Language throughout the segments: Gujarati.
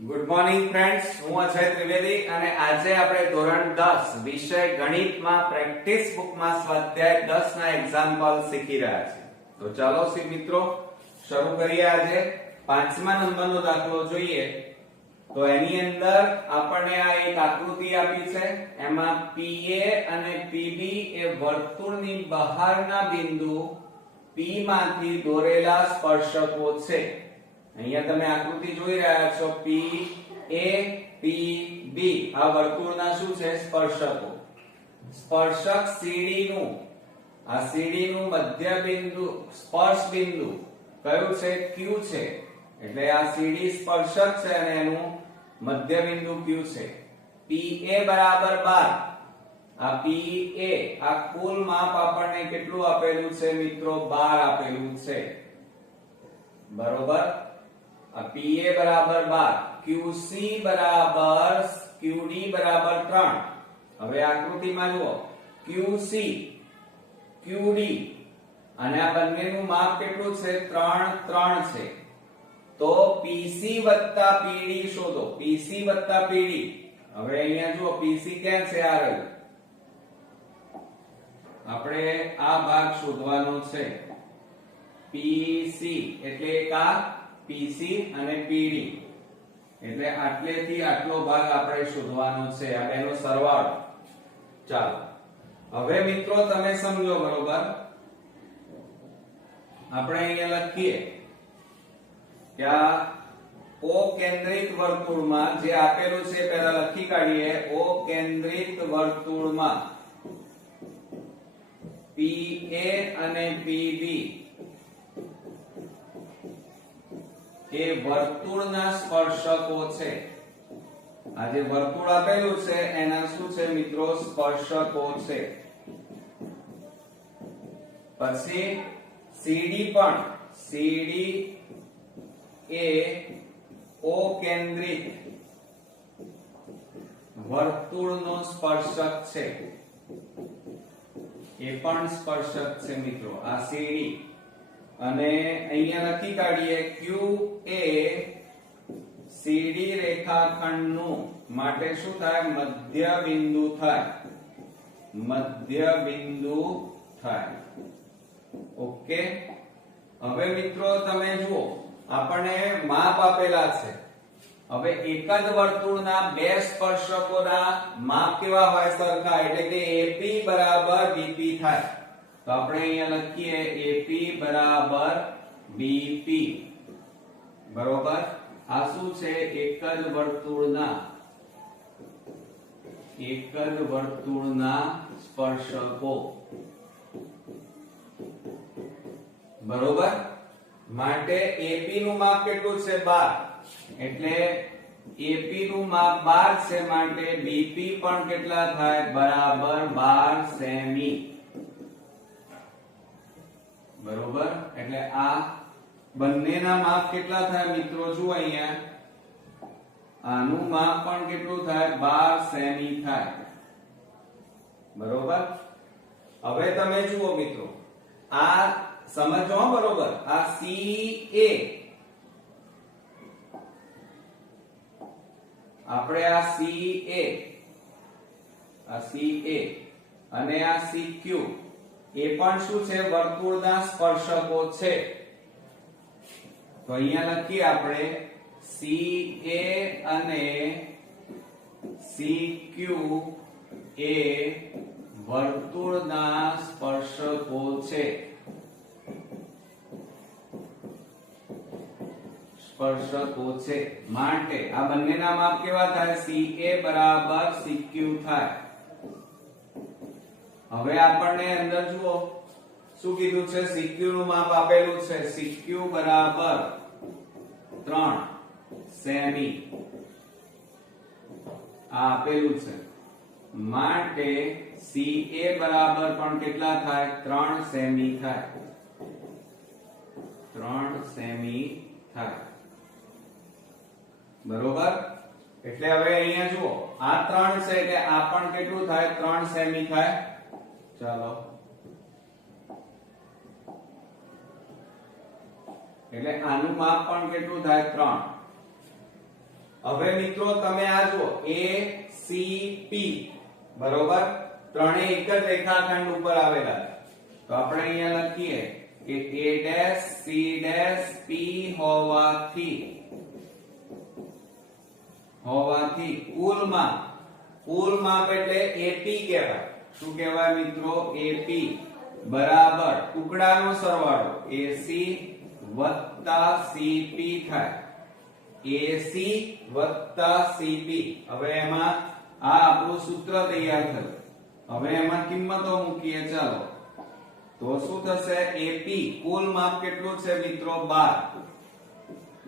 ગુડ મોર્નિંગ ફ્રેન્ડ્સ, હું અજય ત્રિવેદી અને આજે આપણે ધોરણ 10 વિષય ગણિતમાં પ્રેક્ટિસ બુકમાં સ્વાધ્યાય 10 ના એક્ઝામ્પલ શીખી રહ્યા છીએ. તો ચાલો સી મિત્રો શરૂ કરીએ. આજે 5મા નંબરનો દાખલો જોઈએ. તો એની અંદર આપણને આ એક આકૃતિ આપી છે. એમાં PA અને PB એ વર્તુળની બહારના બિંદુ P માંથી દોરેલા સ્પર્શકો છે. અહીંયા તમે આકૃતિ જોઈ રહ્યા છો. PA PB આ વર્તુળના શું છે? સ્પર્શકો. સ્પર્શક CD નું આ CD નું મધ્ય બિંદુ સ્પર્શ બિંદુ કયું છે? Q છે. એટલે આ CD સ્પર્શક છે અને એનું મધ્ય બિંદુ Q છે. PA બરાબર 12. આ PA આ કુલ માપ આપણને કેટલું આપેલું છે મિત્રો? 12 આપેલું છે. બરોબર. આ PA બરાબર 12, QC બરાબર QD બરાબર 3. હવે આકૃતિમાં જુઓ, QC QD અને આ બંનેનું માપ કેટલું છે? 3 3 છે. તો PC વત્તા PD શોધો. PC વત્તા PD. હવે અહીંયા જુઓ, PC ક્યાં છે? આ રહ્યું. આપણે આ ભાગ શોધવાનો છે. PC એટલે એક આ PC અને PD એટલે આટલેથી આટલો ભાગ આપણે શોધવાનો છે. આ બેનો સરવાળો. ચાલો હવે મિત્રો તમે સમજો. બરોબર. આપણે અહીંયા લખીએ કે આ O કેન્દ્રિત વર્તુળમાં જે આપેલું છે પહેલા લખી કાઢીએ. O કેન્દ્રિત વર્તુળમાં PA અને PB એ વર્તુળના સ્પર્શકો છે. આ જે વર્તુળ આપેલું છે એના શું છે મિત્રો? સ્પર્શકો છે. પછી CD પણ CD એ O કેન્દ્રિત વર્તુળનો સ્પર્શક છે. એ પણ સ્પર્શક છે મિત્રો આ CD. અને અહીંયા લખી કાઢીએ Q એ CD રેખાખંડનું માટે શું થાય? મધ્ય બિંદુ થાય. મધ્ય બિંદુ થાય. ઓકે. હવે મિત્રો તમે જુઓ, આપણને માપ આપેલા છે. હવે એક જ વર્તુળના બે સ્પર્શકોના માપ કેવા હોય? સરખા. એટલે કે AP બરાબર BP થાય. તો આપણે અહીંયા લખીએ AP બરાબર BP. બરોબર. આ શું છે? એક જ વર્તુળના સ્પર્શકો. બરોબર. માટે AP નું માપ કેટલું છે? 12. એટલે AP નું માપ 12 છે. માટે BP પણ કેટલા થાય? બરાબર 12 સેમી. બરોબર. એટલે આ બંનેના માપ કેટલા થાય મિત્રો? જુઓ અહીંયા આનું માપ પણ કેટલું થાય? 12 સેમી થાય. બરોબર. હવે તમે જુઓ મિત્રો, આ સમજો બરોબર. આ CA આપણે આ CA અને આ CQ એ પણ શું છે? વર્તુળના સ્પર્શકો છે. તો અહીંયા લખીએ આપણે CA અને CQ એ વર્તુળના સ્પર્શકો છે. સ્પર્શકો છે. માટે આ બંનેના માપ કેવા થાય? CA બરાબર CQ થાય. હવે આપણને અંદર જુઓ શું કીધું છે? CQ નું માપ આપેલું છે. CQ બરાબર 3 સેમી આ આપેલું છે. માટે CA બરાબર પણ કેટલા થાય? 3 સેમી થાય. 3 સેમી થાય. બરોબર. એટલે હવે અહીંયા જુઓ, આ 3 છે એટલે આ પણ કેટલું થાય? 3 સેમી થાય. ચાલો એટલે આનું માપ પણ કેટલું થાય? 3. હવે મિત્રો તમે આ જુઓ A C P બરોબર, ત્રણે એક જ રેખાખંડ ઉપર આવેલા, તો આપણે અહીંયા લખીએ કે A' C' P હોવાથી કુલ માપ એટલે AP કહેવાય. શું કહેવાય મિત્રો? AP બરાબર ટુકડાનો સરવાળો AC વત્તા CP થાય. AC વત્તા CP. હવે એમાં આ આપણું સૂત્ર તૈયાર થયું. હવે એમાં કિંમતો મૂકીએ. ચાલો, તો શું થશે? AP કુલ માપ કેટલું છે મિત્રો? 12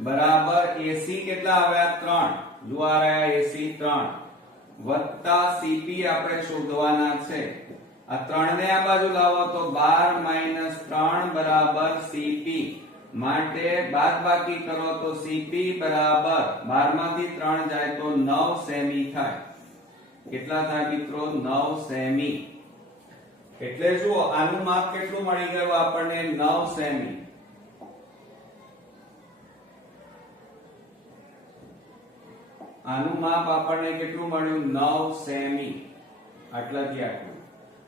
બરાબર AC કેટલા આવ્યા? 3. જો આ રહ્યા AC 3 વત્તા CP આપણે શોધવાના છે. આ 3 ને આ બાજુ લાવો તો 12 - 3 બરાબર CP. માટે બાદબાકી કરો તો CP બરાબર 12 માંથી 3 જાય તો 9 સેમી થાય. કેટલા થાય મિત્રો? 9 સેમી. એટલે જુઓ આનું માપ કેટલું મળી ગયું આપણને? 9 સેમી. આનું માપ આપણને કેટલું મળ્યું? 9 સેમી. આટલાથી આટલું.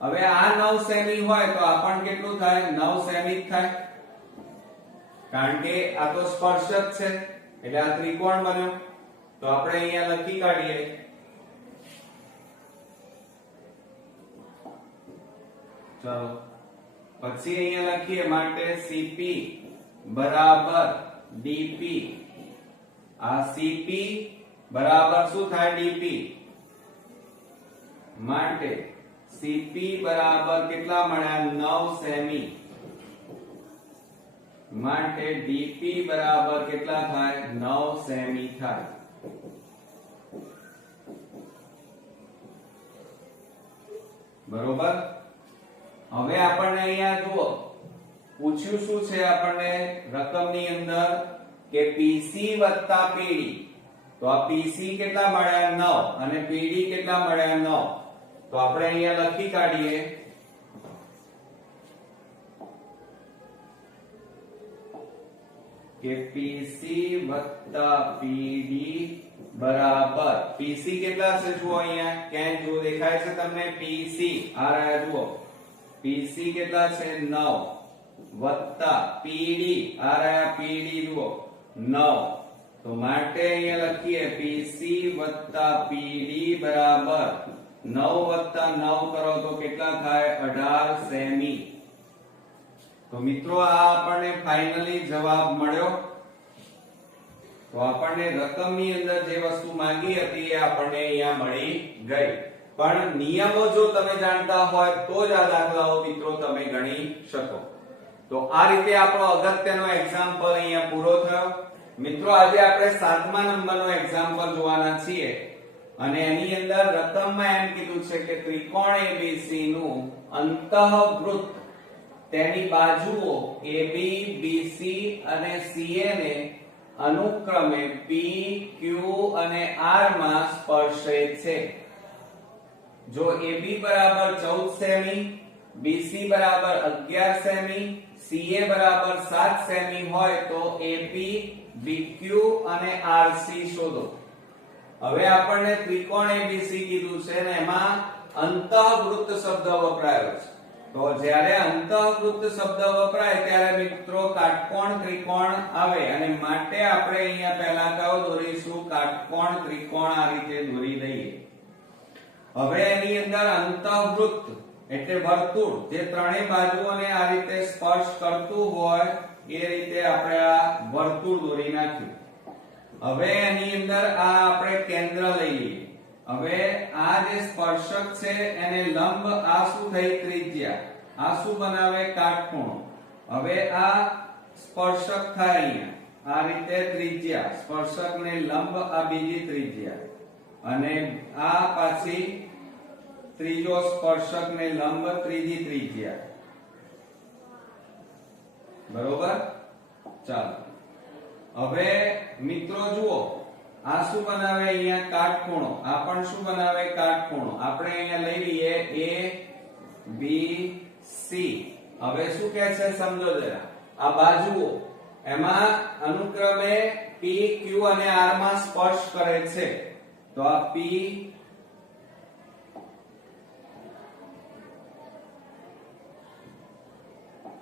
હવે આ 9 સેમી હોય તો આપણને કેટલું થાય? 9 સેમી જ થાય, કારણ કે આ તો સ્પર્શક છે એટલે આ ત્રિકોણ બન્યો. તો આપણે અહીંયા લખી કાઢીએ ચાલો, પછી અહીંયા લખીએ માટે CP બરાબર DP. આ CP બરાબર શું થાય? DP. માટે CP બરાબર કેટલા મળ્યા? 9 સેમી. માટે DP બરાબર કેટલા થાય? 9 સેમી થાય. બરોબર. હવે આપણને અહીંયા જુઓ પૂછ્યું શું છે આપણને રકમની અંદર કે PC વત્તા PD. તો આ PC કેટલા મળ્યા? 9 અને PD કેટલા મળ્યા? 9. તો આપણે અહીંયા લખી કાઢીએ કે PC વત્તા PD બરાબર PC કેટલા છે? જુઓ અહીંયા કેમ જો દેખાય છે તમને? PC આ રહ્યા જુઓ. PC કેટલા છે? 9 વત્તા PD આ રહ્યા PD જુઓ 9. તો માટે અહીંયા લખીએ PC વત્તા PD બરાબર 9 વત્તા 9 કરો તો કેટલા થાય? 18 સેમી. તો મિત્રો આ આપણને ફાઇનલી જવાબ મળ્યો. તો આપણને રકમની અંદર જે વસ્તુ માંગી હતી એ આપણને અહીંયા મળી ગઈ. પણ નિયમો જો તમે જાણતા હોય તો જ આ દાખલાઓ મિત્રો તમે ગણી શકો. તો આ રીતે આપણો અગત્યનો એક્ઝામ્પલ અહીંયા પૂરો થયો. મિત્રો આજે આપણે 7મા નંબરનો એક્ઝામ્પલ જોવાના છીએ અને એની અંદર રકમમાં એમ કીધું છે કે ત્રિકોણ ABC નું અંતઃવૃત્ત તેની બાજુઓ AB, BC અને CA ને અનુક્રમે P, Q અને R માં સ્પર્શે છે. જો AB બરાબર 14 સેમી, BC બરાબર 11 સેમી, CA બરાબર 7 સેમી હોય તો AP, BQ અને RC શોધો. હવે આપણને ત્રિકોણ ABC કીધું છે ને એમાં અંતઃવૃત્ત શબ્દ વપરાયો છે. તો જ્યારે અંતઃવૃત્ત શબ્દ વપરાય ત્યારે મિત્રો કાટકોણ ત્રિકોણ આવે અને માટે આપણે અહીંયા પહેલા કયો દોરીશું? કાટકોણ ત્રિકોણ આ રીતે દોરી દઈએ. હવે એની અંદર અંતઃવૃત્ત એટલે વર્તુળ જે ત્રણેય બાજુઓને આ રીતે સ્પર્શ કરતું હોય એ રીતે આપણે આ વર્તુળ દોરી નાખ્યું. હવે એની અંદર આ આપણે કેન્દ્ર લઈ લઈએ. હવે આ જે સ્પર્શક છે એને લંબ આ શું થઈ? ત્રિજ્યા. આ શું બનાવે? કાટખૂણો. હવે આ સ્પર્શક થાય અહીંયા આ રીતે ત્રિજ્યા. સ્પર્શકને લંબ આ બીજી ત્રિજ્યા અને આ પાછી ત્રીજો સ્પર્શકને લંબ ત્રીજી ત્રિજ્યા. બરોબર. ચાલો હવે મિત્રો જુઓ આ શું બનાવે? અહીંયા કાટખૂણો. આ પણ શું બનાવે? કાટખૂણો. આપણે અહીંયા લઈ લઈએ A B C. હવે શું કહે છે સમજો જરા. આ બાજુઓ એમાં અનુક્રમે P Q અને R માં સ્પર્શ કરે છે તો આ P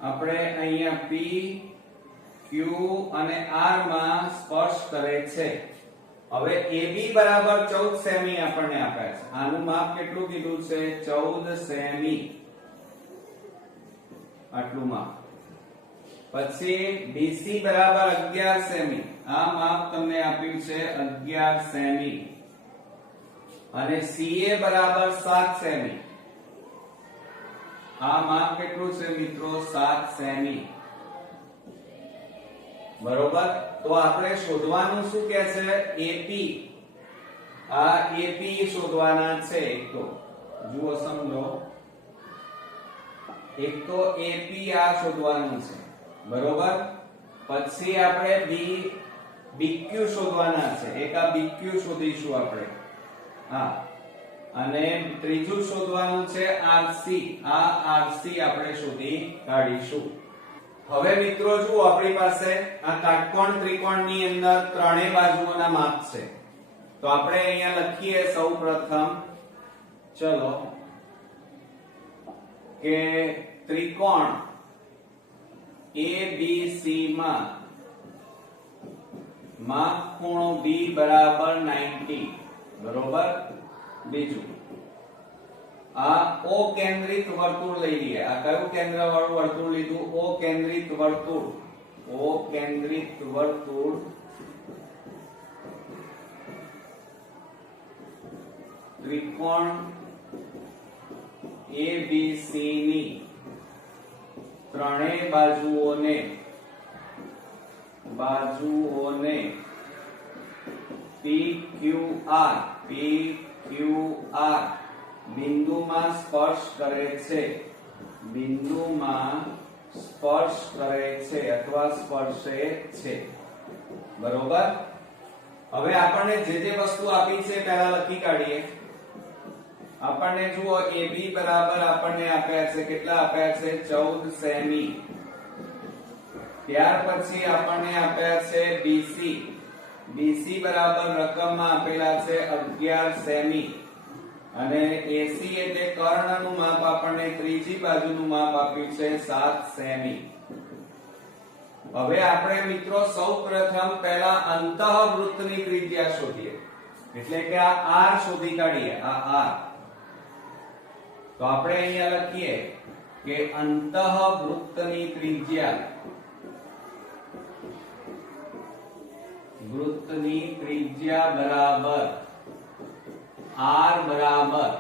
આપણે અહીંયા P Q અને R માં સ્પર્શ કરે છે. હવે AB બરાબર 14 સેમી આપણને આપ્યા છે. આનું માપ કેટલું કીધું છે? 14 સેમી. આટલું માપ. પછી BC બરાબર 11 સેમી. આ માપ તમને આપ્યું છે 11 સેમી. અને CA બરાબર 7 સેમી. આ માપ કેટલું છે મિત્રો? 7 સેમી. બરોબર. તો આપણે શોધવાનું શું કે છે? AP. આ AP શોધવાના છે. એક તો જુઓ સમજો, એક તો AP આ શોધવાનું છે. બરોબર. પછી આપણે BQ શોધવાના છે. એક આ BQ શોધીશું આપણે. હા. અને ત્રીજું શોધવાનું છે RC. આ RC આપણે શોધી કાઢીશું. હવે મિત્રો જુઓ, આપણી પાસે આ કાટકોણ ત્રિકોણની અંદર ત્રણેય બાજુઓના માપ છે. તો આપણે અહીંયા લખીએ સૌપ્રથમ, ચલો, કે ત્રિકોણ ABC માં માપ ખૂણો B બરાબર 90. બરોબર. બીજું આ O કેન્દ્રિત વર્તુળ લઈ લઈએ. આ કયું કેન્દ્ર વાળું વર્તુળ લીધું? O કેન્દ્રિત વર્તુળ. O કેન્દ્રિત વર્તુળ ત્રિકોણ ABC ની ત્રણેય બાજુઓને PQR બિંદુમાં સ્પર્શ કરે છે. બિંદુમાં સ્પર્શ કરે છે અથવા સ્પર્શે છે. બરોબર. હવે આપણને જે વસ્તુ આપી છે પહેલા લખી કાઢીએ. આપણને જુઓ AB બરાબર આપણને આપ્યા છે, કેટલા આપ્યા છે? 14 સેમી. ત્યાર પછી આપણને આપ્યા છે BC. BC બરાબર રકમમાં આપેલા છે 11 સેમી. અને AC એટલે કર્ણનું માપ આપણને ત્રીજી બાજુનું માપ આપ્યું છે 7 સેમી. હવે આપણે મિત્રો સૌપ્રથમ પહેલા અંતઃવૃત્તની ત્રિજ્યા શોધીએ. એટલે કે આ R શોધી કાઢીએ. આ R. તો આપણે અહીંયા લખીએ કે અંતઃવૃત્તની ત્રિજ્યા બરાબર R બરાબર,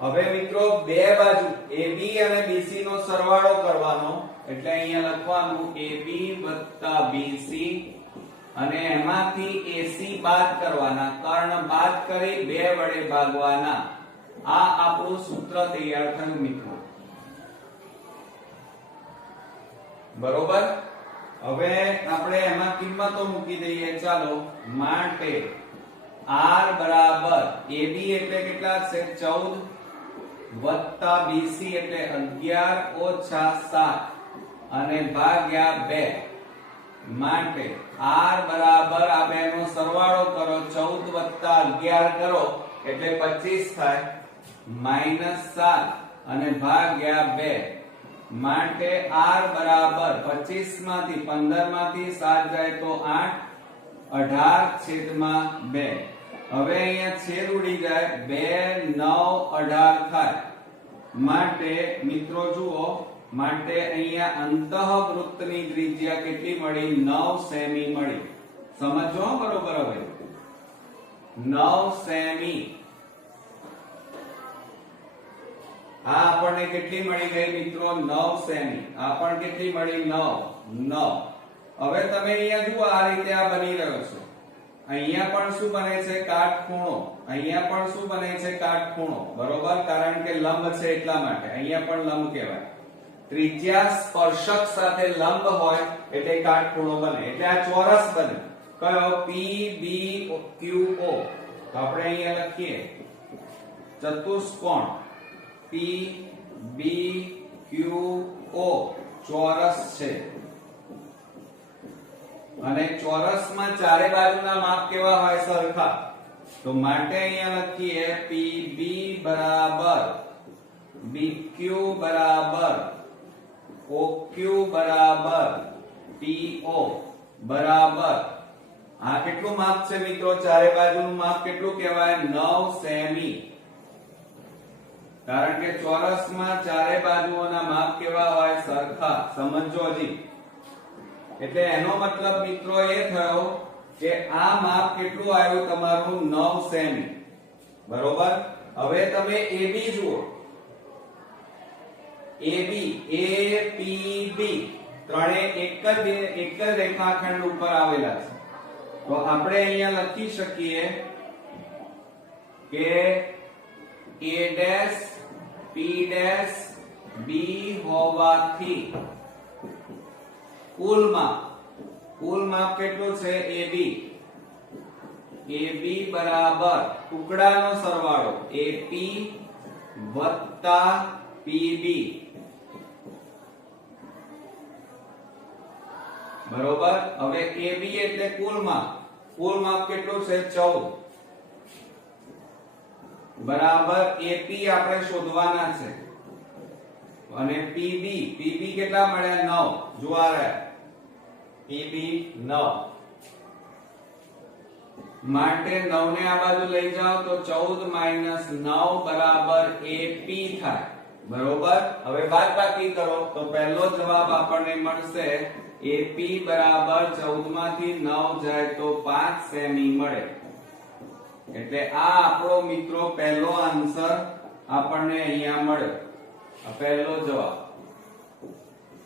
હવે મિત્રો બે બાજુ AB અને BC નો સરવાળો કરવાનો. એટલે અહીંયા લખવાનું AB BC અને એમાંથી AC બાદ કરવાના. કર્ણ બાદ કરી 2 વડે ભાગવાના. આ આપણું સૂત્ર તૈયાર થયું મિત્રો. બરોબર. હવે આપણે એમાં કિંમતો મૂકી દઈએ. ચાલો, માટે R બરાબર AB એટલે કેટલા છે? 14 વત્તા BC એટલે 11 ઓછા 7 અને ભાગ્યા 2. માટે R બરાબર આ બેનો સરવાળો કરો, 14 વત્તા 11 કરો એટલે 25 થાય, -7 અને ભાગ્યા 2. માટે R બરાબર 25 માંથી 15 માંથી 7 જાય તો 8, 18/2. હવે અહીંયા છેદ ઉડી જાય, 2 9 18 થાય. માટે મિત્રો જુઓ, માટે અહીંયા અંતઃવૃત્તની ત્રિજ્યા કેટલી મળી? 9 સેમી મળી. સમજો બરોબર. હવે 9 સેમી. આ આપણને કેટલી મળી ગઈ મિત્રો? 9 સેમી. આ પણ કેટલી મળી? 9. હવે તમે અહીંયા જુઓ, આ રીતે આ બની રહ્યો છે. અહીંયા પણ શું બને છે? કાટખૂણો. અહીંયા પણ શું બને છે? કાટખૂણો. બરોબર. કારણ કે લંબ છે એટલા માટે અહીંયા પણ લંબ કહેવાય. ત્રિજ્યા સ્પર્શક સાથે લંબ હોય એટલે કાટખૂણો બને. એટલે આ ચોરસ બને. કયો? PBQO. તો આપણે અહીંયા લખીએ ચતુષ્કોણ PBQO ચોરસ છે. અને ચોરસમાં ચારે બાજુના માપ કેવા હોય? સરખા. તો માટે અહીંયા લખીએ PB બરાબર BQ બરાબર OQ બરાબર PO બરાબર આ કેટલું માપ છે મિત્રો? ચારે બાજુનું માપ કેટલું કહેવાય? 9 સેમી. કારણ કે ચોરસમાં ચારે બાજુઓના માપ કેવા હોય? સરખા. સમજો હજી. એટલે એનો મતલબ મિત્રો એ થયો કે આ માપ કેટલું આવ્યું તમારું? 9 સેમી. બરોબર. હવે તમે AB જુઓ. AB APB ત્રણે એક જ રેખાખંડ ઉપર આવેલા છે. તો આપણે અહીંયા લખી શકીએ કે A' P' B હોવાથી કુલ માપ કેટલું છે? AB બરાબર ટુકડાનો સરવાળો AP વત્તા PB બરોબર. હવે AB એટલે કુલ માપ કેટલું છે? 14 બરાબર AP આપણે શોધવાના છે અને PB કેટલા મળ્યા? 9. જો આ રહ્યા PB 9. માટે 9 ને આ બાજુ લઈ જાઓ તો 14 - 9 બરાબર AP થાય. બરોબર. હવે બાદબાકી કરો તો પહેલો જવાબ આપણને મળશે AP બરાબર 14 માંથી 9 જાય તો 5 સેમી મળે. એટલે આ આપણો મિત્રો પહેલો આન્સર આપણને અહીંયા મળ્યો. આ પહેલો જવાબ.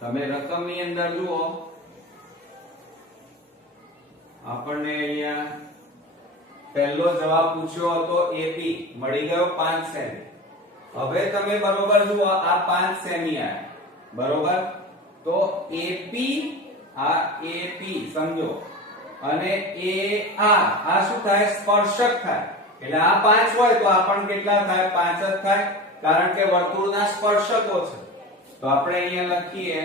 તમે રકમની અંદર જુઓ આપણને અહીંયા પહેલો જવાબ પૂછ્યો હતો AP મળી ગયો 5 સેમી. હવે તમે બરોબર જુઓ આ 5 સેમી આયા. બરોબર. તો AP સમજો અને આ શું થાય? સ્પર્શક થાય. એટલે આ 5 હોય તો આ પણ કેટલા થાય? 5 જ થાય. કારણ કે વર્તુળના સ્પર્શકો છે. તો આપણે અહીંયા લખીએ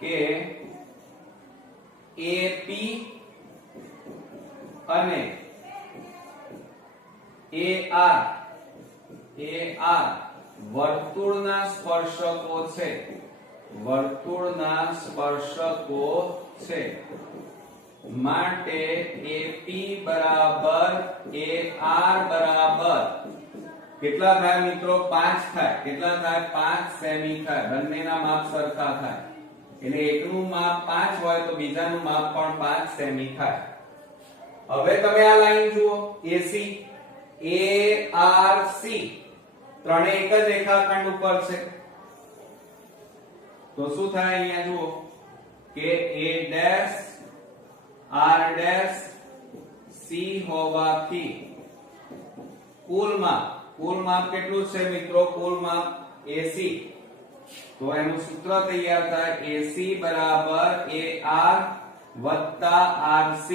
કે AP અને AR વર્તુળના સ્પર્શકો છે. માટે AP બરાબર AR બરાબર કેટલા થાય મિત્રો? 5 થાય. કેટલા થાય? 5 સેમી થાય. બંનેના માપ સરખા થાય. એટલે એકનું માપ 5 હોય તો બીજાનું માપ પણ 5 સેમી થાય. હવે તમે આ લાઈન જુઓ AC ARC ત્રણે એક જ રેખાખંડ ઉપર છે. તો શું થાય? અહીંયા જુઓ કે A' C હોવાથી કુલ માપ કેટલું છે મિત્રો? કુલ માપ AC. તો એનું સૂત્ર તૈયાર થાય AC બરાબર AR વત્તા RC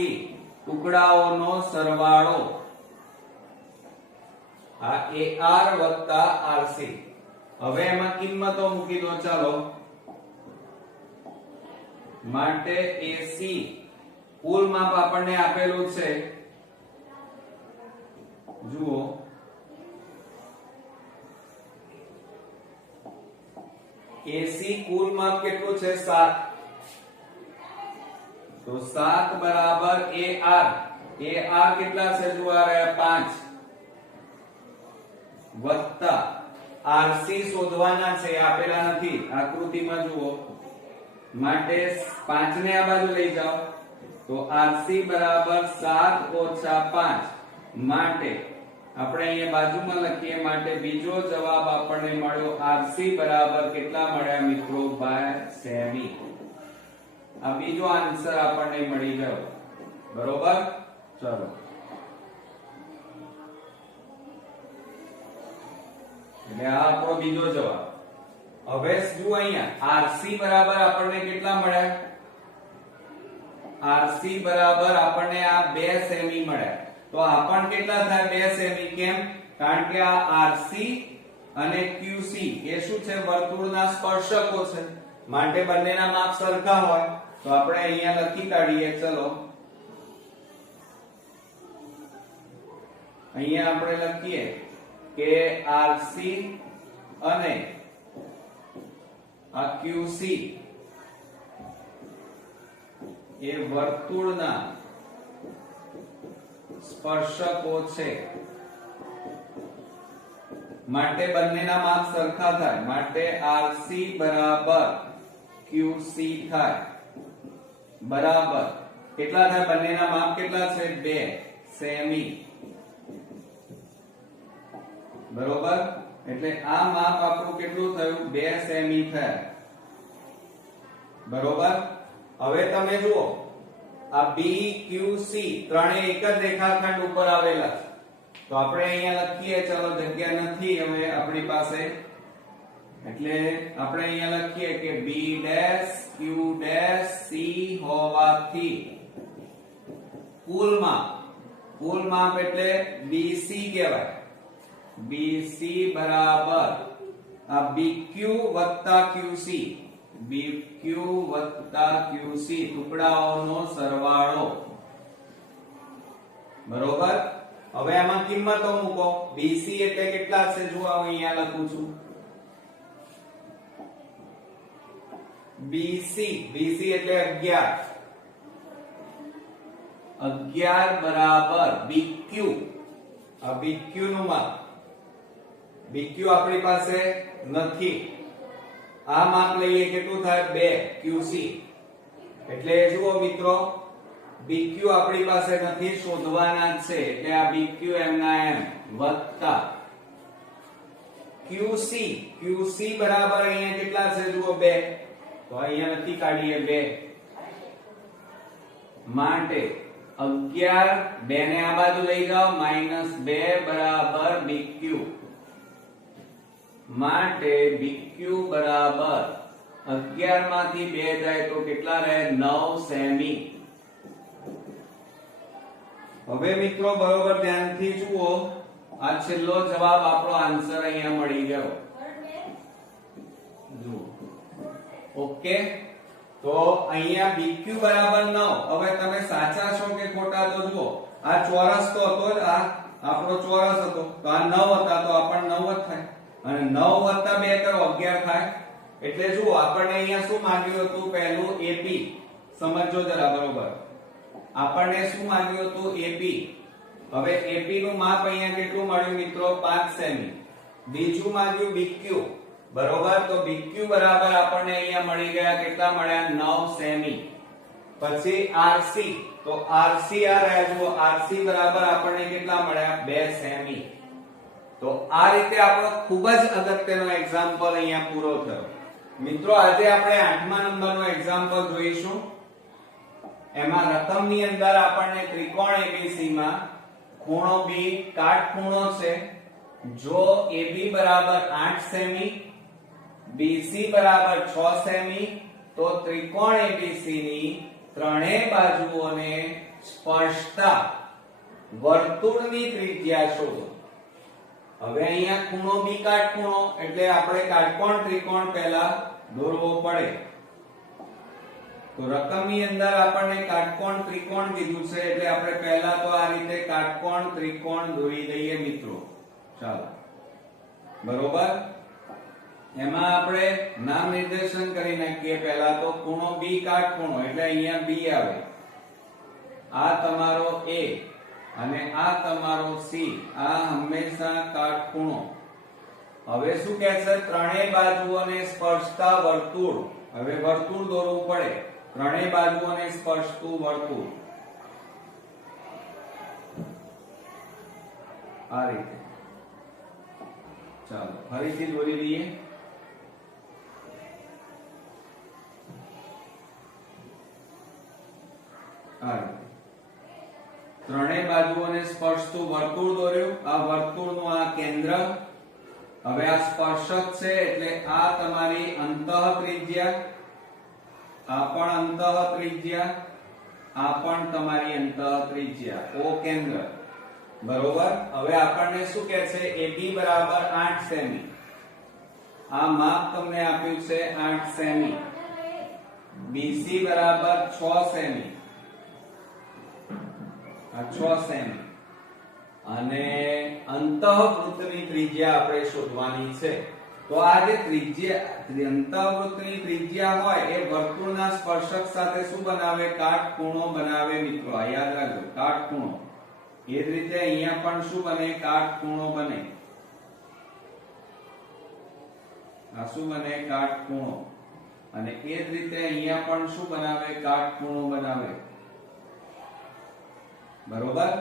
ટુકડાઓનો સરવાળો. આ AR વત્તા RC. હવે એમાં કિંમતો મૂકી દો. ચાલો. માટે AC કુલ માપ આપણને આપેલું છે. જુઓ AC કુલ માપ કેટલું છે? 7. તો 7 બરાબર AR કેટલા છે? જો આ રહ્યા 5 વત્તા RC શોધવાના છે. આપેલા નથી આકૃતિમાં જુઓ. માટે 5 ને આ બાજુ લઈ જાઓ તો RC બરાબર 7 ઓછા 5. માટે આપણે અહીંયા બાજુમાં લખીએ. માટે બીજો જવાબ આપણને મળ્યો RC બરાબર કેટલા મળ્યા મિત્રો? 12 સેમી. આ બીજો આન્સર આપણને મળી ગયો. બરોબર. ચલો એટલે આ આપણો બીજો જવાબ. હવે જુઓ અહીંયા RC બરાબર આપણને કેટલા મળ્યા? RC બરાબર આપણને આ 2 સેમી મળ્યા. તો આ પણ કેટલા થાય? 2 સેમી. કેમ? કારણ કે આ RC અને QC એ શું છે? વર્તુળના સ્પર્શકો છે. માટે બંનેના માપ સરખા હોય તો આપણે અહીંયા લખી કાઢીએ. ચલો અહીંયા આપણે લખીએ કે RC અને આ QC એ વર્તુળના સ્પર્શકો છે માટે બંનેના માપ સરખા થાય માટે RC બરાબર QC થાય બરાબર કેટલા થાય બંનેના માપ કેટલા છે 2 સેમી બરોબર એટલે આ માપ આપણું કેટલું થયું 2 સેમી થયા બરોબર હવે તમે જુઓ આ BQC ત્રણે એક જ રેખાખંડ ઉપર આવેલા છે તો આપણે અહીંયા લખીએ ચલો જગ્યા નથી હવે આપણી પાસે એટલે આપણે અહીંયા લખીએ કે B dash Q dash C હોવાથી કુલ માપ એટલે BC કહેવાય BC બરાબર આ BQ વત્તા QC BQ વત્તા QC ટુકડાઓનો સરવાળો બરોબર હવે આમાં કિંમતો મૂકો BC એટલે કેટલા છે જો અહીંયા લખું છું BC એટલે 11 બરાબર BQ આ BQ નું માપ BQ આપણી પાસે નથી આ માપ લઈએ કેટલું થાય 2 QC એટલે જુઓ મિત્રો BQ આપણી પાસે નથી શોધવાના છે એટલે આ BQ એમના એમ વત્તા QC બરાબર અહીંયા કેટલા છે જુઓ 2 તો અહીંયા નથી કાઢીએ 2 માટે 11 2 ને આ બાજુ લઈ જાઓ -2 બરાબર BQ માટે BQ બરાબર 11 માંથી 2 જાય તો કેટલા રહે 9 સેમી હવે મિત્રો બરોબર ધ્યાનથી જુઓ આ છેલ્લો જવાબ આપણો આન્સર અહીંયા મળી ગયો જુઓ ઓકે તો અહીંયા BQ બરાબર 9 હવે તમે સાચા છો કે ખોટા તો જુઓ આ ચોરસ તો હતો જ આ આપણો ચોરસ હતો તો આ 9 હતા તો આ પણ 9 જ થાય અને 9 વત્તા 2 કરો 11 થાય એટલે જુઓ આપણને અહીંયા શું માંગ્યું હતું પહેલું AP સમજો જરા બરોબર આપણને શું માંગ્યું હતું AP હવે AP નું માપ અહીંયા કેટલું મળ્યું મિત્રો 5 સેમી બીજું માંગ્યું BQ બરોબર તો BQ બરાબર આપણને અહીંયા મળી ગયા કેટલા મળ્યા 9 સેમી પછી RC તો RC આ રહ્યા જુઓ RC બરાબર આપણને કેટલા મળ્યા 2 સેમી તો આ રીતે આપણો ખૂબ જ અગત્યનો એક્ઝામ્પલ અહીંયા પૂરો થયો મિત્રો આજે આપણે 8મા નંબરનો એક્ઝામ્પલ જોઈશું એમાં રકમની અંદર આપણને ત્રિકોણ ABC માં ખૂણો B કાટખૂણો છે જો AB બરાબર 8 સેમી BC બરાબર 6 સેમી તો ત્રિકોણ ABC ની ત્રણેય બાજુઓને સ્પર્શતા વર્તુળની ત્રિજ્યા શોધો હવે અહીંયા ખૂણો B કાટખૂણો એટલે આપણે કાટકોણ ત્રિકોણ પહેલા દોરવો પડે તો રકમની અંદર આપણને કાટકોણ ત્રિકોણ કીધું છે એટલે આપણે પહેલા તો આ રીતે કાટકોણ ત્રિકોણ દોરી દઈએ મિત્રો ચાલો બરોબર એમાં આપણે નામ નિર્દેશન કરી નાખીએ પહેલા તો ખૂણો B કાટખૂણો એટલે અહીંયા B આવે આ તમારો A અને આ તમારો C આ હંમેશા કાટખૂણો હવે શું કહે છે ત્રણેય બાજુઓને સ્પર્શતા વર્તુળ હવે વર્તુળ દોરવું પડે ત્રણેય બાજુઓને સ્પર્શતું વર્તુળ આ રીતે ચાલો ફરીથી દોરી દઈએ આ રીતે ત્રણેય બાજુઓને સ્પર્શતું વર્તુળ દોર્યું આ વર્તુળનું આ કેન્દ્ર હવે આ સ્પર્શક છે એટલે આ તમારી અંતઃ ત્રિજ્યા આ પણ અંતઃ ત્રિજ્યા આ પણ તમારી અંતઃ ત્રિજ્યા O કેન્દ્ર બરોબર હવે આપણને શું કહે છે AB બરાબર 8 સેમી આ માપ તમને આપ્યું છે 8 સેમી BC બરાબર 6 સેમી, આ 6 સેમી, અને અંતઃવૃત્તની ત્રિજ્યા આપણે શોધવાની છે. તો આ જે ત્રિજ્યા અંતઃવૃત્તની ત્રિજ્યા હોય એ વર્તુળના સ્પર્શક સાથે શું બનાવે? કાટખૂણો બનાવે મિત્રો. આ યાદ રાખજો, કાટખૂણો. એ જ રીતે અહીંયા પણ શું બને? કાટખૂણો બને. આ શું બને? કાટખૂણો. અને એ જ રીતે અહીંયા પણ શું બનાવે? કાટખૂણો બનાવે. બરોબર?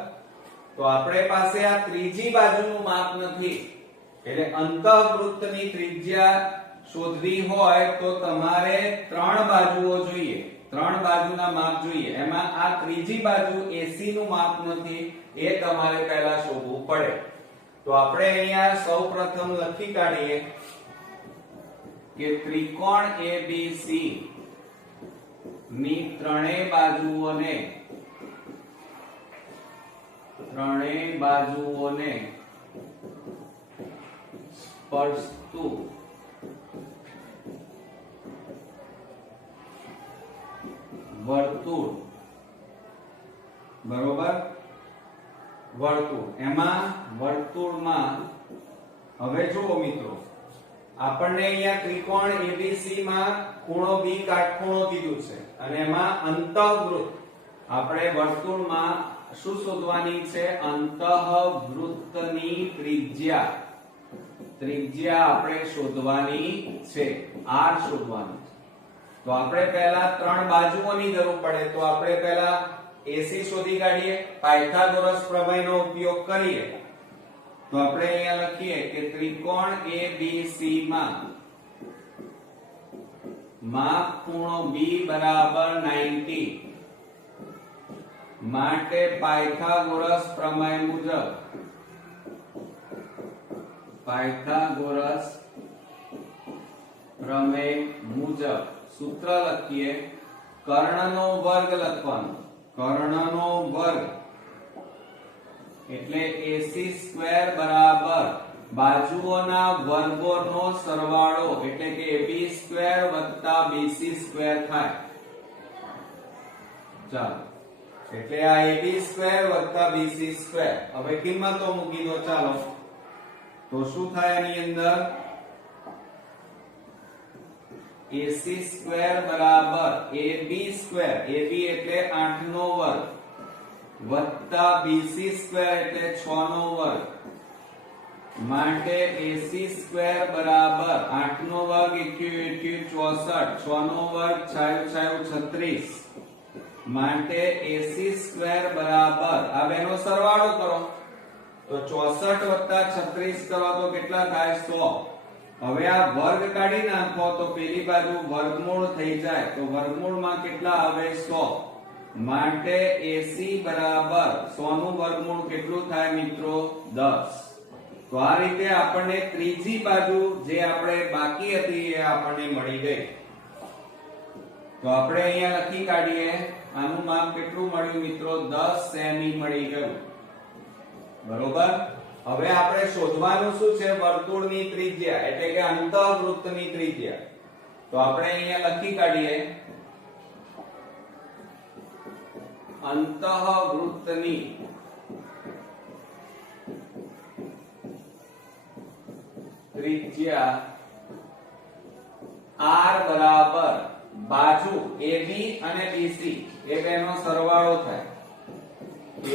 તો આપણે પાસે આ ત્રીજી બાજુનું માપ નથી, એટલે અંતઃવૃત્તની ત્રિજ્યા શોધવી હોય તો તમારે 3 બાજુઓ જોઈએ, 3 બાજુના માપ જોઈએ. એમાં આ ત્રીજી બાજુ AC નું માપ નથી, એ તમારે પહેલા શોધવું પડે. તો આપણે અહીંયા સૌપ્રથમ લખી કાઢીએ કે ત્રિકોણ ABC ની ત્રણેય બાજુઓને સ્પર્શતું વર્તુળ, બરોબર? વર્તુળ. એમાં વર્તુળમાં હવે જુઓ મિત્રો, આપણને અહીંયા ત્રિકોણ ABC માં ખૂણો B કાટખૂણો કીધું છે, અને એમાં અંતઃવૃત્ત આપણે વર્તુળમાં શું શોધવાની છે? અંતઃવૃત્તની ત્રિજ્યા આપણે શોધવાની છે, R શોધવાની છે. તો આપણે પહેલા 3 બાજુઓની જરૂર પડે, તો આપણે પહેલા AC શોધી કાઢીએ, પાયથાગોરસ પ્રમેયનો ઉપયોગ કરીએ. તો આપણે અહીંયા લખીએ કે ત્રિકોણ ABC માં માપ ખૂણો B બરાબર 90 માટે પાયથાગોરસ પ્રમેય મુજબ સૂત્ર લખીએ, કર્ણનો વર્ગ લખવાનો. કર્ણનો વર્ગ એટલે AC² બરાબર બાજુઓના વર્ગોનો સરવાળો, એટલે કે AB² વત્તા BC² થાય. ચાલો, એટલે આ AB² વત્તા BC². હવે કિંમતો મૂકી દો. ચાલો, તો શું થાય આની અંદર? AC² બરાબર AB² એટલે 8 નો વર્ગ વત્તા BC² એટલે 6 નો વર્ગ માટે AC² બરાબર 8 નો વર્ગ 64, 6 નો વર્ગ 36 માટે AC² બરાબર, આ બેનો સરવાળો કરો તો 64 વત્તા 36 કરો તો કેટલા થાય? 100. હવે આ વર્ગ કાઢી નાખો તો પેલી બાજુ વર્ગમૂળ થઈ જાય, તો વર્ગમૂળમાં કેટલા આવે? 100 માટે AC બરાબર 100 નું વર્ગમૂળ કેટલું થાય મિત્રો? 10. તો આ રીતે આપણને ત્રીજી બાજુ જે આપણે બાકી હતી એ આપણને મળી ગઈ. તો આપણે અહીંયા લખી કાઢીએ, આનું માપ કેટલું મળ્યું મિત્રો? 10 સેમી મળી ગયું. બરોબર? હવે આપણે શોધવાનું શું છે? વર્તુળની ત્રિજ્યા, એટલે કે અંતઃવૃત્તની ત્રિજ્યા. તો આપણે અહીંયા લખી કાઢીએ, અંતઃવૃત્તની ત્રિજ્યા R બરાબર બાજુ AB અને BC એ બેનો સરવાળો થાય.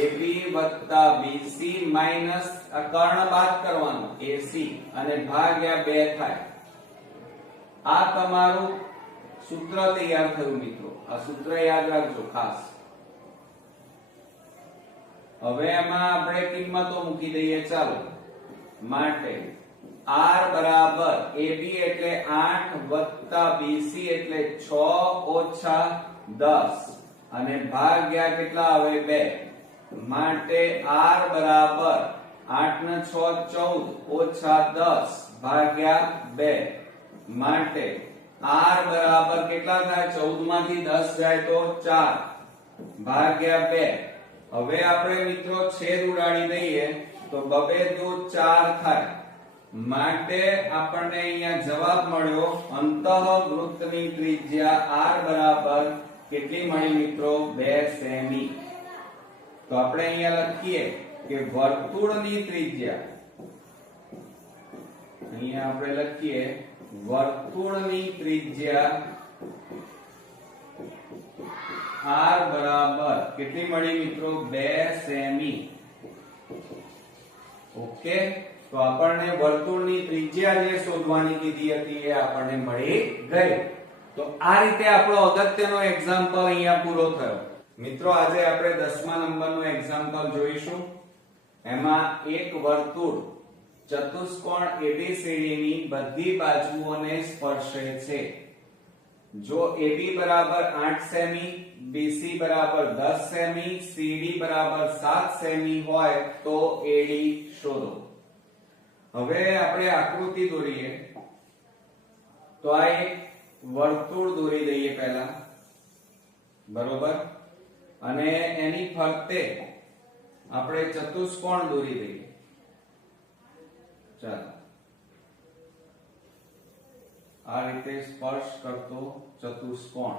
AB વત્તા BC માઈનસ કર્ણ બાદ કરવાનો AC અને ભાગ્યા 2 થાય. આ તમારું સૂત્ર તૈયાર થયું મિત્રો. આ સૂત્ર યાદ રાખજો ખાસ. હવે એમાં આપણે કિંમતો મૂકી દઈએ. ચાલો, માટે R બરાબર AB એટલે 8 વત્તા BC એટલે 6 ઓછા 10 અને ભાગ્યા કેટલા આવે? 2 માટે R બરાબર 8 ને 6 14 ઓછા 10 ભાગ્યા 2 માટે R બરાબર કેટલા થાય? 14 માંથી 10 જાય તો 4 ભાગ્યા 2. હવે આપણે મિત્રો છેદ ઉડાડી દઈએ તો 2 દુ 4 થાય. માટે આપણને અહીંયા જવાબ મળ્યો અંતઃવૃત્તની ત્રિજ્યા r બરાબર કેટલી મળી મિત્રો 2 સેમી. તો આપણે અહીંયા લખીએ કે વર્તુળની ત્રિજ્યા, અહીંયા આપણે લખીએ વર્તુળની ત્રિજ્યા r બરાબર કેટલી મળી મિત્રો 2 સેમી. ઓકે, તો આપણને વર્તુળની ત્રિજ્યા જે શોધવાની કીધી હતી એ આપણને મળી ગઈ. તો આ રીતે આપણો અગત્યનો એક્ઝામ્પલ અહીંયા પૂરો થયો. મિત્રો આજે આપણે 10મા નંબરનો એક્ઝામ્પલ જોઈશું. એમાં એક વર્તુળ ચતુષ્કોણ ABCD ની બધી બાજુઓને સ્પર્શે છે. જો AB બરાબર 8 સેમી, BC બરાબર 10 સેમી, CD બરાબર 7 સેમી હોય તો AD શોધો. હવે આપણે આકૃતિ દોરીએ. તો આ એક વર્તુળ દોરી દઈએ પહેલા, બરોબર, અને એની ફરતે આપણે ચતુષ્કોણ દોરી દઈએ. ચાલો, આ રીતે સ્પર્શ કરતો ચતુષ્કોણ.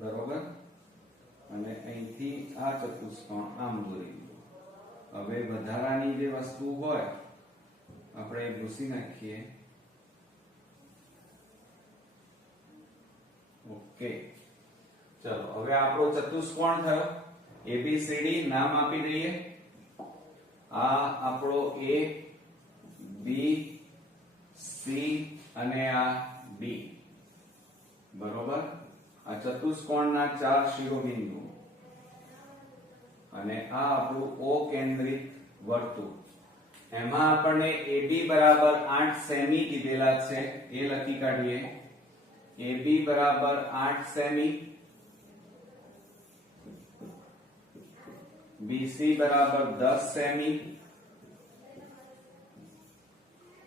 બરોબર, અને અહીંથી આ ચતુષ્કોણ આમ દોરી દીધું. હવે વધારાની જે વસ્તુ હોય આપણે ભૂસી નાખીએ. ઓકે, ચલો હવે આપણો ચતુષ્કોણ થયો ABCD. નામ આપી દઈએ. આ આપણો A, B, C અને આ D. બરોબર, આ ચતુષ્કોણના 4 શિરોબિંદુ અને આ આપણું O કેન્દ્રિત વર્તુળ. એમાં આપણને AB બરાબર 8 સેમી કીધેલા છે, એ લખી કાઢીએ. AB બરાબર 8 સેમી, BC બરાબર 10 સેમી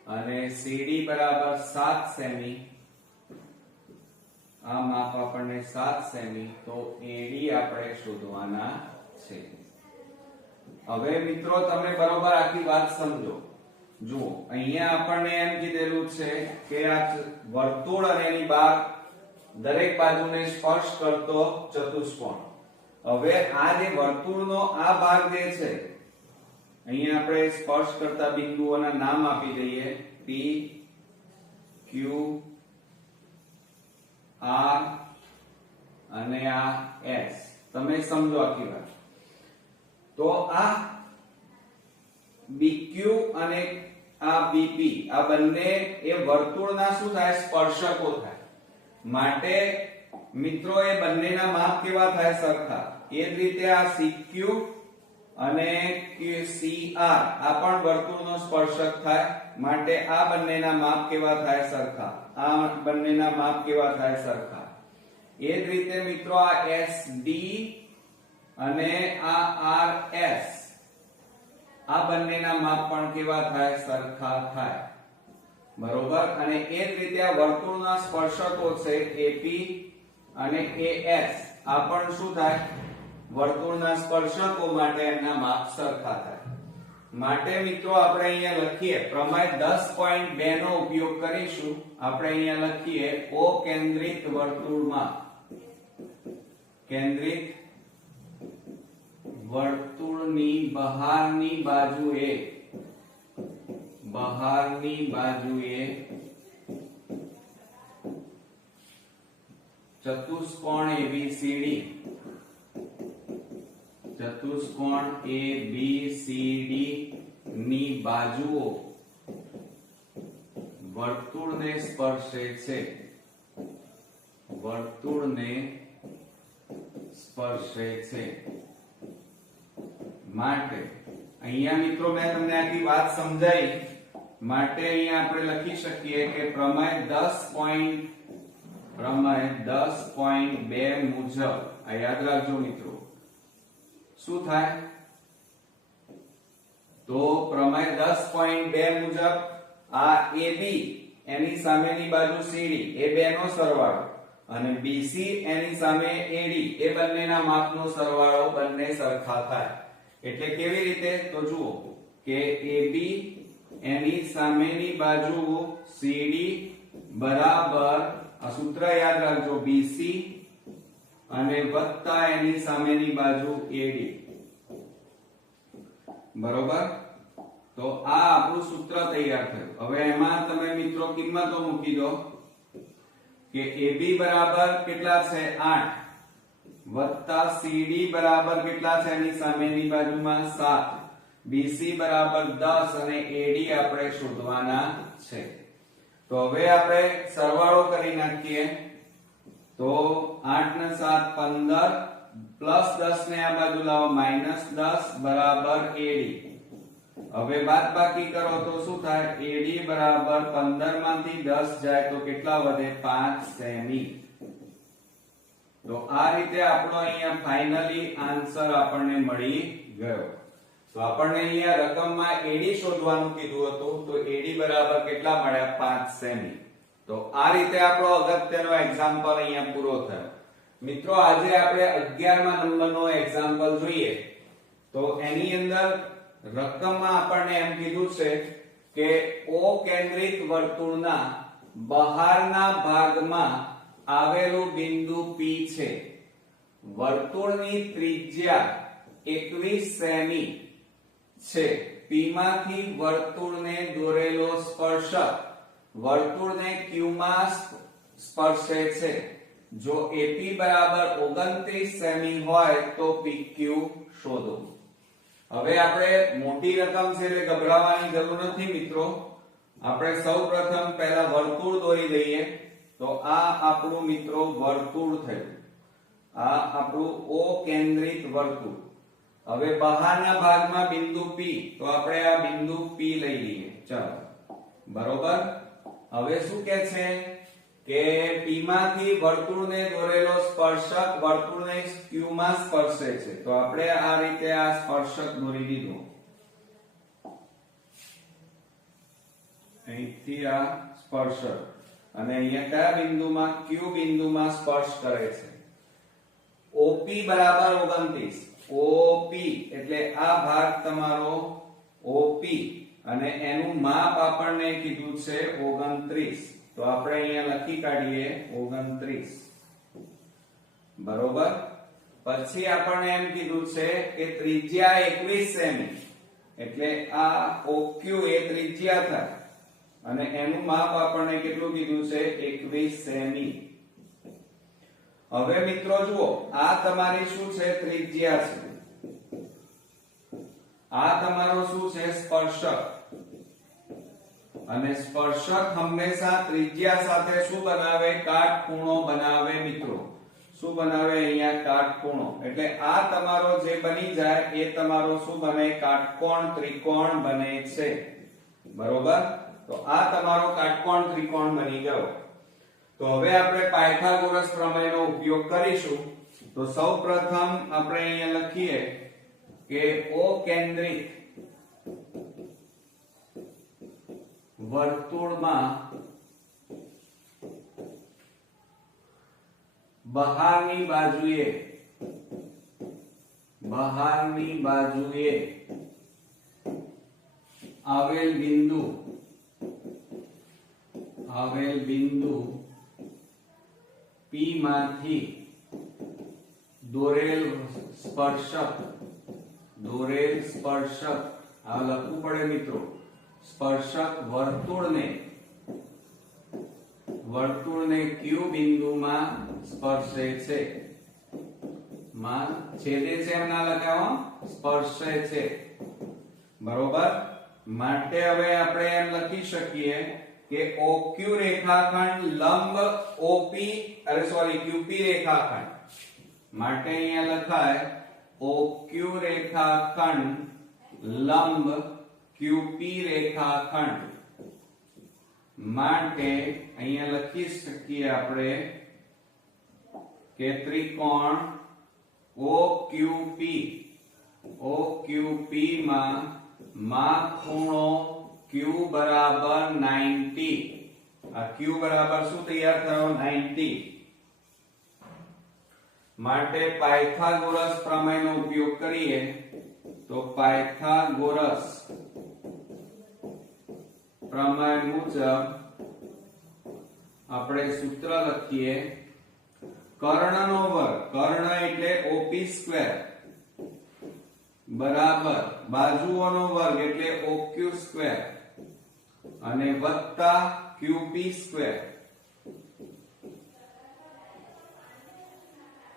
અને CD બરાબર 7 સેમી. આ માપ આપણને 7 સેમી, તો AD આપણે શોધવાના છે. હવે મિત્રો તમે બરોબર આખી વાત સમજો. જુઓ, અહીંયા આપણને એમ કીધેલું છે કે આ વર્તુળ અને એની બહાર દરેક બાજુને સ્પર્શ કરતો ચતુષ્કોણ. હવે આ જે વર્તુળનો આ ભાગ જે છે, અહીંયા આપણે સ્પર્શ કરતા બિંદુઓના નામ આપી દઈએ. P, Q, R અને આ S. તમે સમજો આખી વાત. તો આ BQ અને આ BP, આ બંને એ વર્તુળના શું થાય? સ્પર્શકો થાય. માટે મિત્રો એ બંનેના માપ કેવા થાય? સરખા. એ જ રીતે આ CQ અને CR આ પણ વર્તુળનો સ્પર્શક થાય. માટે આ બંનેના માપ કેવા થાય? સરખા. આ બંનેના માપ કેવા થાય? સરખા. એ જ રીતે મિત્રો આ SD અને આ RS આ બંનેના માપ પણ કેવા થાય? સરખા થાય. બરોબર, અને એ જ રીતે આ વર્તુળના સ્પર્શકો છે AP અને AS આ પણ શું થાય? વર્તુળના સ્પર્શકો, માટે એમના માપ સરખા થાય. માટે મિત્રો આપણે અહીંયા લખીએ પ્રમેય 10.2 નો ઉપયોગ કરીશું. આપણે અહીંયા લખીએ O કેન્દ્રિત વર્તુળમાં, કેન્દ્રિત વર્તુળની બહારની બાજુએ ચતુષ્કોણ ABCD, ચતુષ્કોણ ABCD ની બાજુઓ વર્તુળને સ્પર્શે છે. વર્તુળને સ્પર્શે છે. માટે અહીંયા મિત્રો મેં તમને આખી વાત સમજાવી. માટે અહીંયા આપણે લખી શકીએ કે પ્રમેય 10.2 મુજબ આ યાદ રાખજો મિત્રો. શું થાય? તો પ્રમેય 10.2 મુજબ આ AB એની સામેની બાજુ CD એ બે નો સરવાળો અને BC એની સામે AD એ બંનેના માપનો સરવાળો બંને સરખા થાય. એટલે કેવી રીતે? તો જુઓ કે AB એની સામેની બાજુ CD બરાબર આ સૂત્ર યાદ રાખજો BC અને વત્તા એની સામેની બાજુ AD. બરોબર? તો આ આપણું સૂત્ર તૈયાર થયું. હવે એમાં તમે મિત્રો કિંમતો મૂકી દો કે AB બરાબર કેટલા છે 8 વત્તા CD બરાબર કેટલા છે એની સામેની બાજુમાં 7, BC બરાબર 10 અને AD આપણે શોધવાના છે. તો હવે આપણે સરવાળો કરી નાખીએ. તો 8 ને 7 15 પ્લસ 10 ને આ બાજુ લાવો -10 બરાબર AD. હવે બાદબાકી કરો તો શું થાય? AD બરાબર 15 માંથી 10 જાય તો કેટલા વધે? 5 સેમી. તો આ રીતે આપણો અહીંયા ફાઇનલી આન્સર આપણને મળી ગયો. તો આપણને અહીંયા રકમમાં AD શોધવાનું કીધું હતું. તો AD બરાબર કેટલા મળ્યા? 5 સેમી. તો આ રીતે આપણો અગત્યનો એક્ઝામ્પલ અહીંયા પૂરો થયો. મિત્રો આજે આપણે 11મા નંબરનો એક્ઝામ્પલ જોઈએ. તો એની અંદર રકમમાં આપણને એમ કીધું છે કે O કેન્દ્રિત વર્તુળના બહારના ભાગમાં આવેલું બિંદુ P છે. વર્તુળની ત્રિજ્યા 21 સેમી છે. P માંથી વર્તુળને દોરેલો સ્પર્શક વર્તુળને Q માં સ્પર્શે છે. જો AP બરાબર 29 સેમી હોય તો PQ શોધો. હવે આપણે મોટી રકમ છે એટલે ગભરાવાની જરૂર નથી મિત્રો. આપણે સૌપ્રથમ પહેલા વર્તુળ દોરી દઈએ. તો આ આપણું મિત્રો વર્તુળ થયું. આ આપણું O કેન્દ્રિત વર્તુળ. હવે બહારના ભાગમાં બિંદુ P, તો આપણે આ બિંદુ P લઈ લઈએ. ચાલો, બરોબર. હવે શું કહે છે કે P માંથી વર્તુળને દોરેલો સ્પર્શક વર્તુળને Q માં સ્પર્શે છે. તો આપણે આ રીતે આ સ્પર્શક દોરી દીધું. અહીંથી આ સ્પર્શક અને અહીંયા કયા બિંદુમાં? Q બિંદુમાં સ્પર્શ કરે છે. OP બરાબર 29. OP એટલે આ ભાગ તમારો OP અને એનું માપ આપણને કીધું છે 29. તો આપણે અહીંયા લખી કાઢીએ 29. બરોબર. પછી આપણને એમ કીધું છે કે ત્રિજ્યા 21 સેમી એટલે આ OQ એ ત્રિજ્યા થાય અને એનું માપ આપણને કેટલું કીધું છે? 21 સેમી. હવે મિત્રો જુઓ, આ તમારી શું છે? ત્રિજ્યા છે. આ તમારો શું છે? સ્પર્શક. અને સ્પર્શક હંમેશા ત્રિજ્યા સાથે શું બનાવે? કાટખૂણો બનાવે મિત્રો. શું બનાવે? અહીંયા કાટખૂણો. એટલે આ તમારો જે બની જાય એ તમારો શું બને? કાટકોણ ત્રિકોણ બને છે. બરોબર. તો આ તમારો કાટકોણ ત્રિકોણ બની ગયો. તો હવે આપણે પાયથાગોરસ પ્રમેયનો ઉપયોગ કરીશું. તો સૌપ્રથમ આપણે અહીંયા લખીએ કે O કેન્દ્રિત વર્તુળમાં બહારની બાજુએ આવેલ બિંદુ P માંથી દોરેલ સ્પર્શક આ લખવું પડે મિત્રો. સ્પર્શક વર્તુળને Q બિંદુમાં સ્પર્શે છે. માં છેદે છે એમ ના લખાવો, સ્પર્શે છે. બરોબર. માટે હવે આપણે એમ લખી શકીએ કે OQ રેખાખંડ લંબ OP QP રેખાખંડ માટે અહીંયા લખાય OQ રેખાખંડ લંબ QP રેખાખંડ માટે અહીંયા લખી શકીએ આપણે કે ત્રિકોણ OQP માં માં ખૂણો Q બરાબર 90. આ Q બરાબર શું તૈયાર થયો 90. માટે પાયથાગોરસ પ્રમેયનો ઉપયોગ કરીએ તો પાયથાગોરસ પ્રમેય મુજબ આપણે સૂત્ર લખીએ કર્ણનો વર્ગ, કર્ણ એટલે OP² બરાબર બાજુઓનો વર્ગ એટલે OQ² અને વત્તા QP².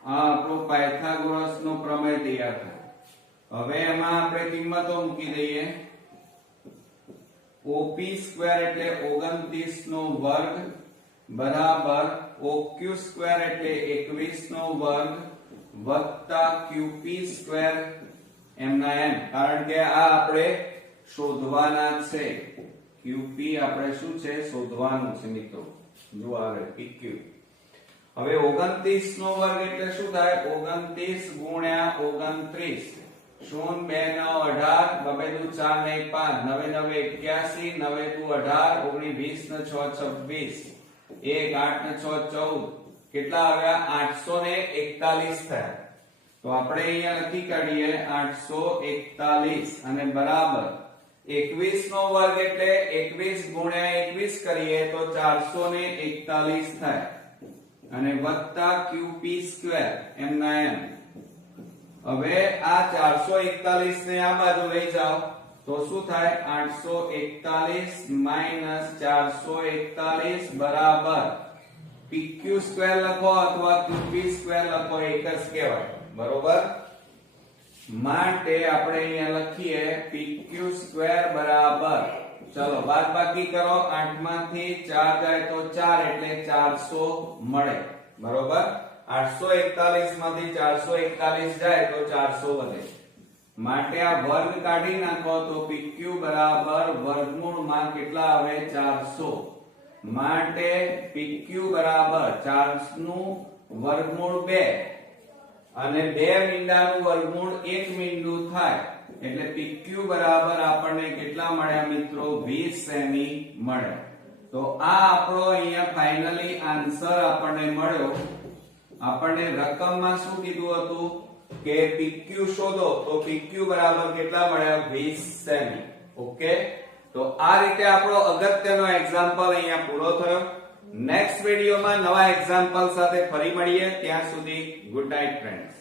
આ આપણો પાયથાગોરસ નો પ્રમેય તૈયાર થયો. હવે એમાં આપણે કિંમતો મૂકી દઈએ. OP² એટલે 29 નો વર્ગ બરાબર OQ² એટલે 21 નો વર્ગ વત્તા QP² એમના એમ, કારણ કે આ આપણે શોધવાના છે. QP આપણે શું છે શોધવાનું છે મિત્રો. જો આવે PQ. હવે 29 નો વર્ગ એટલે શું થાય 29 ગુણ્યા 29. 0 2 9 18 9 2 4 ને 5 9 9 81 9 2 18 19 20 ને 6 26 1 8 ને 6 14 કેટલા આવ્યા 841 થયા. તો આપણે અહીંયા લખી કાઢીએ 841 અને બરાબર 21 નો વર્ગ એટલે 21 ગુણ્યા 21 કરીએ તો 441 થાય અને વત્તા QP² એમના એમ. હવે આ 441 ને આ બાજુ લઈ જાઓ તો શું થાય 841 માઈનસ 441 બરાબર PQ² લખો અથવા QP² લખો એક જ કહેવાય બરોબર. માટે આપણે અહીંયા લખીએ PQ² બરાબર, ચલો બાદબાકી કરો 8 માંથી 4 જાય તો 4 એટલે 400 મળે બરોબર. 841 માંથી 441 જાય તો 400 વધે. માટે આ વર્ગ કાઢી નાખો તો PQ બરાબર વર્ગમૂળમાં કેટલા આવે 400. માટે PQ બરાબર 4 નું વર્ગમૂળ 2 અને 2 મીંડાનું વર્ગમૂળ 1 મીંડું થાય એટલે PQ બરાબર આપણને કેટલા મળ્યા મિત્રો 20 સેમી મળે. તો આ આપણો અહીંયા ફાઇનલી આન્સર આપણને મળ્યો. આપણને રકમમાં શું કીધું હતું કે PQ શોધો તો PQ બરાબર કેટલા મળ્યા 20 સેમી. ઓકે, તો આ રીતે આપણો અગત્યનો એક્ઝામ્પલ અહીંયા પૂરો થયો. નેક્સ્ટ વિડિયોમાં નવા એક્ઝામ્પલ સાથે ફરી મળીએ. ત્યાં સુધી ગુડ નાઇટ ફ્રેન્ડ્સ.